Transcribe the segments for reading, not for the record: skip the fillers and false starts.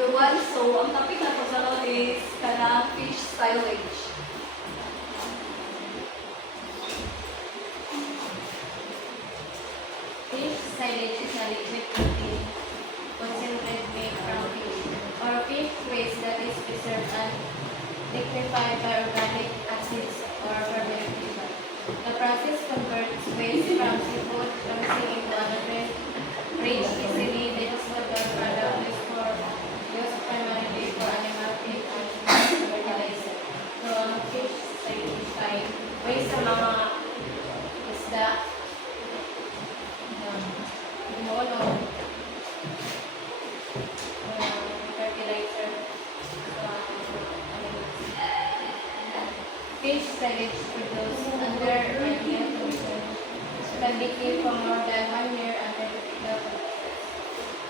everyone. So, ang topic na pagkaroon is kanang fish silage. Fish silage is a liquid protein concentrate made from fish or fish waste that is preserved and liquefied by organic acids or fermentation. The process converts waste from seafood processing into another rich, easily digestible product used primarily for animal feed and fertilizer. So, ang fish silage ay waste sa mga isda, Molo, fertilizer, fish silage produced under ideal conditions can be kept for more than 1 year under typical conditions.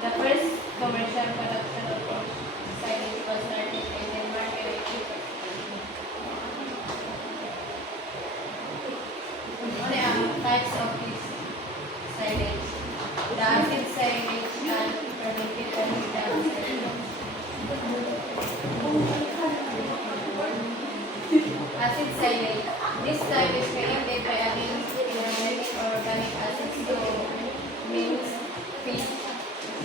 The first commercial production of fish silage was started in Denmark in 1850. Ano ang types of fish silage? The acid silage and fermented vegetable silage. Acid silage. This type is created by adding inorganic or organic acids to minced fish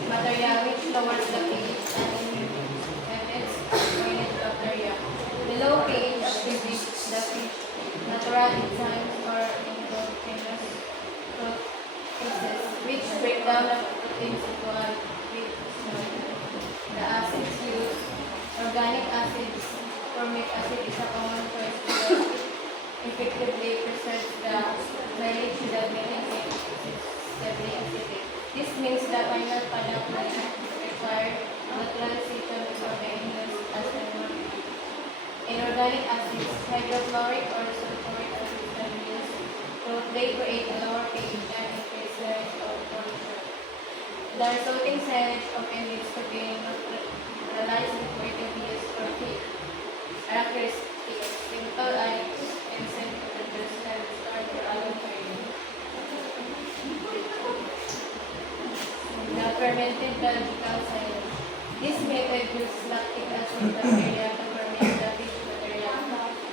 material which lowers the pH and inhibits toilet bacteria. The low pH inhibits the fish natural enzymes or endogenous processes which break down the proteins into a liquid form. The acids used, organic acids, formic acid is a common choice because it effectively preserves the silage without making it stably acidic. This means the final product will require a transition before being used as a normal. Inorganic acids, hydrochloric or sulfuric acid can be used, so they create a lower pH and increase the risk of pollution. The resulting silage often needs to be neutralized before it can be used for feed. Characteristics: simple ice and simple produce can start for olive trading. The fermented vegetable silage. This method uses lactic acid bacteria to ferment the fish material,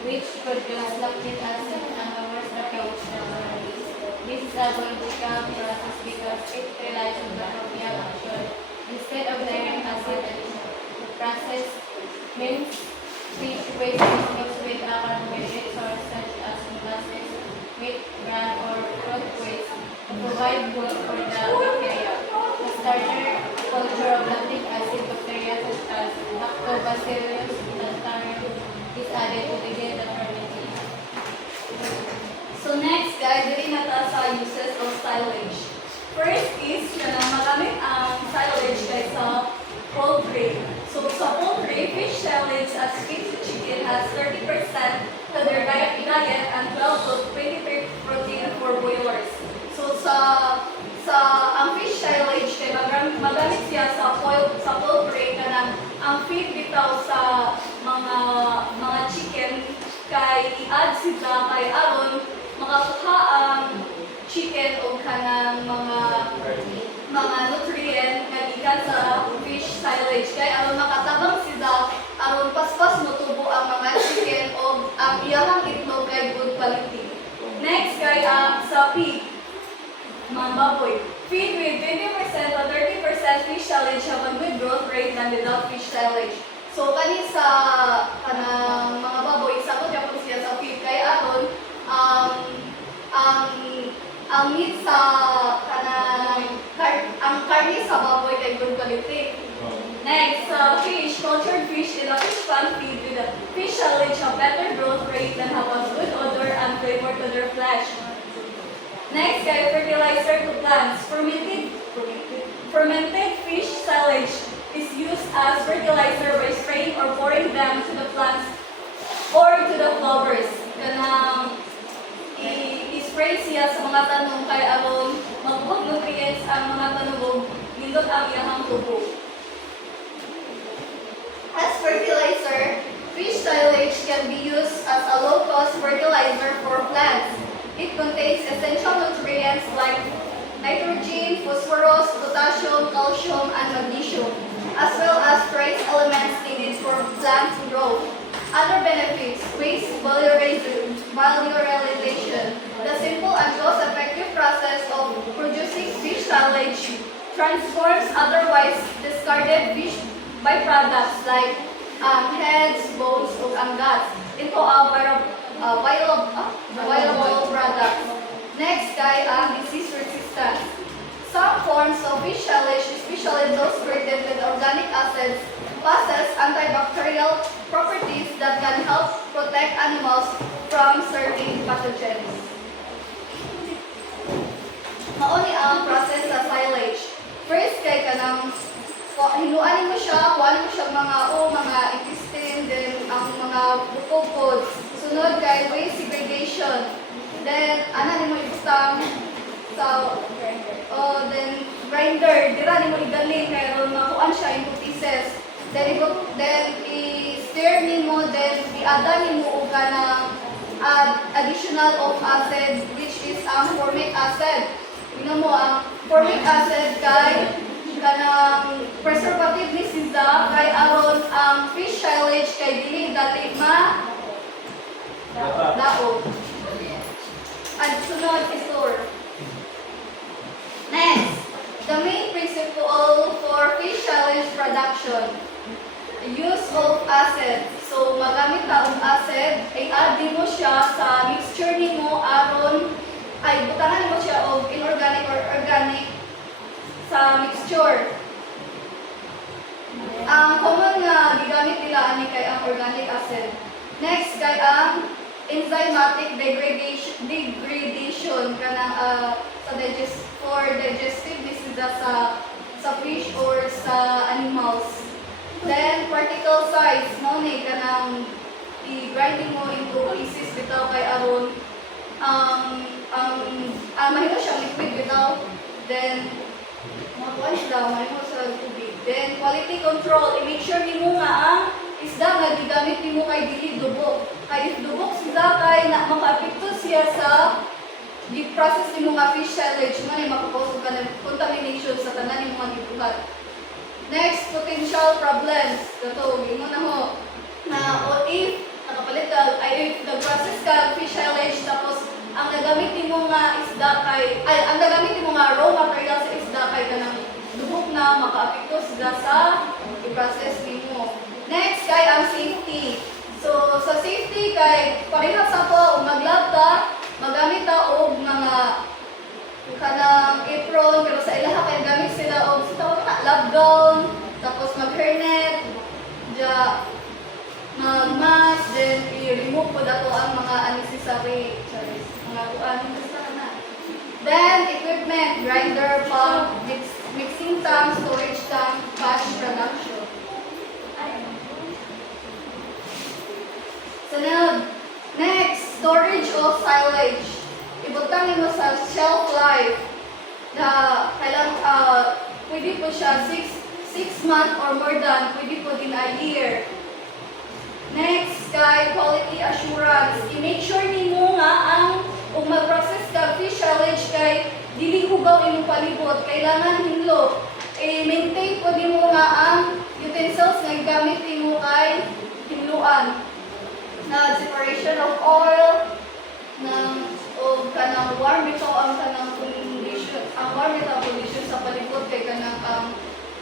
which produce lactic acid and lowers the pH naturally. This is a biological process because it relies on microbial action instead of direct acid addition. The process means fish waste is mixed with a carbohydrate source such as molasses, wheat, bran, or fruit waste to provide food for the bacteria. The starter culture of lactic acid bacteria such as Lactobacillus plantarum is added to begin the fermentation. So next, guys, dili na ta sa uses of silage. First is kanang magamit ang silage kay sa poultry. So sa poultry, fish silage as feed to chicken has 30% to their diet and 12 to 20% protein for boilers. So ang fish silage kay magamit siya sa poultry kanang ang feed bitaw sa mga chicken kay i-add sila kay aron makakuha ang chicken o kanang mga nutrient nga gikan sa fish silage kay aron makatabang sila aron paspas motubo ang mga chicken o ang iyahang itlog kay good quality. Next kay sa pig, mga baboy. Feed with 20% or 30% fish silage have a good growth rate than without fish silage. So kani sa kanang mga baboy sa ko gyapon siya sa feed kay aron ang meat sa kanang ang karne sa baboy kay good quality. Next, fish, cultured fish in a fish pond feed with a fish silage have better growth rate than have a good odor and flavor to their flesh. Next, kay fertilizer to plants. Fermented fish silage is used as fertilizer by spraying or pouring them to the plants or to the flowers. Kanang i-spray siya sa mga tanong kay aron mabuhag nutrients ang mga tanong nindot ang iyahang tubo. As fertilizer, fish silage can be used as a low-cost fertilizer for plants. It contains essential nutrients like nitrogen, phosphorus, potassium, calcium, and magnesium, as well as trace elements needed for plant growth. Other benefits: waste valorization. The simple and cost-effective process of producing fish silage transforms otherwise discarded fish byproducts like heads, bones, ug ang guts into a viable products. Next kay ang disease resistance. Some forms of fish silage, especially those treated with organic acids, possess antibacterial properties that can help protect animals from certain pathogens. Mauni ang process sa silage. First kay kanang hinuanin mo siya, kuhanin mo siya mga intestine, then ang mga bukod. Sunod kay waste segregation. Then ana mo ibutang sa then grinder, dira ni mo igali kay ron makuan siya into pieces. Then i-stir nimo, then i-add nimo og kanang additional of acid which is ang formic acid. Tingnan mo ang formic acid kay kanang preservative ni siya kay aron ang fish silage kay dili dali daog. At sunod store. Next, the main principle for fish silage production, use of acid. So magamit ta og acid, i-add mo siya sa mixture nimo aron ay butangan mo siya og inorganic or organic sa mixture. Ang common nga gigamit nila ani kay ang organic acid. Next kay ang enzymatic degradation kanang for digestive disease sa fish or sa animals. Then particle size mo ni kanang i-grinding mo into pieces bitaw kay aron mahimo siyang liquid bitaw. Then makuha sila, mahimo sa tubig. Then quality control, i-make sure nimo nga ang isda nga gigamit nimo kay dili dubok. Kay if dubok sila kay na makaapekto siya sa gi-process nimo nga fish silage man ay makakausa ka ng contamination sa tanan nimo nga gibuhat. Next, potential problems. Dato, gingon na ho na what if nakapalit ka ay if nag-process ka fish silage tapos ang nagamit nimo nga isda kay ang nagamit nimo nga raw material sa isda kay kanang dubok na makaapekto sila sa i-process nimo. Next kay ang safety. So sa safety kay parehas sa to maglab ta, magamit ta og mga kanang apron pero sa ilaha kay gamit sila og lab gown, tapos mag-hairnet, mag-mask, then i-remove po dato ang mga unnecessary mga kuan na. Then equipment, grinder, pump, mixing tank, storage tank, batch production. Sunod. Next, storage of silage. Ibutang mo sa shelf life na kailang pwede po siya 6 months or more than, pwede po din a year. Next, kay quality assurance. I-make sure nimo nga kung mag-process ka fish silage kay dili hugaw imong palibot, kailangan hinlo. I-maintain po nimo nga ang utensils nga gamit nimo kay hinluan. Na separation of oil, o kanang warm ito ang kanang condition, ang warm ito ang condition sa palibot kay kanang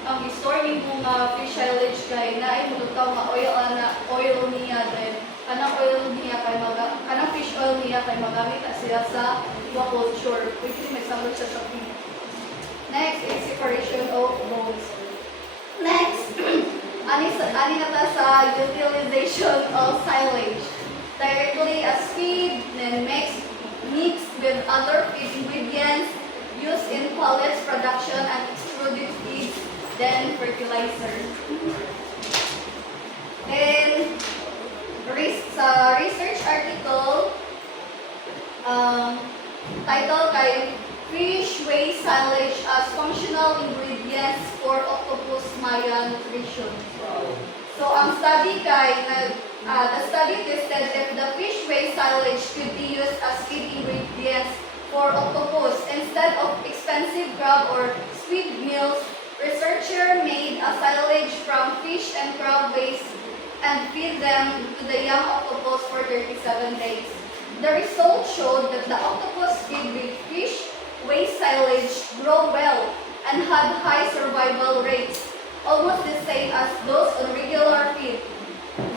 ang store nimo nga fish silage kay naay mulutaw nga oil niya then kanang oil niya kay kanang fish oil niya kay magamit siya sa aquaculture. Pwede may samot siya sa feed. Next is separation of bones. Next, ani na ta sa utilization of silage. Directly as feed, then mixed with other feed ingredients used in pellets production and extruded feeds, then fertilizer. Then, sa research article, title kay Fish Waste Silage as Functional Ingredients for Octopus Maya Nutrition. So, ang study kay, the study tested if the fish waste silage could be used as feed ingredients for octopus instead of expensive crab or squid meals. Researcher made a silage from fish fish and crab waste and feed them to the young octopus for 37 days. The results showed that the octopus feed with fish waste silage grow well and had high survival rates, almost the same as those on regular feed.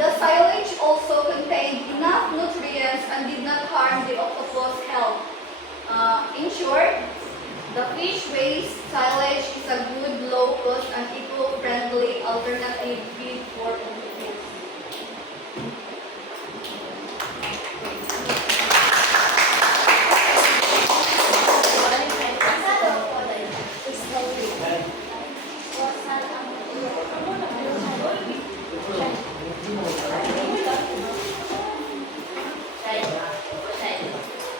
The silage also contained enough nutrients and did not harm the octopus health. In short, the fish waste silage is a good, low-cost, and eco-friendly alternative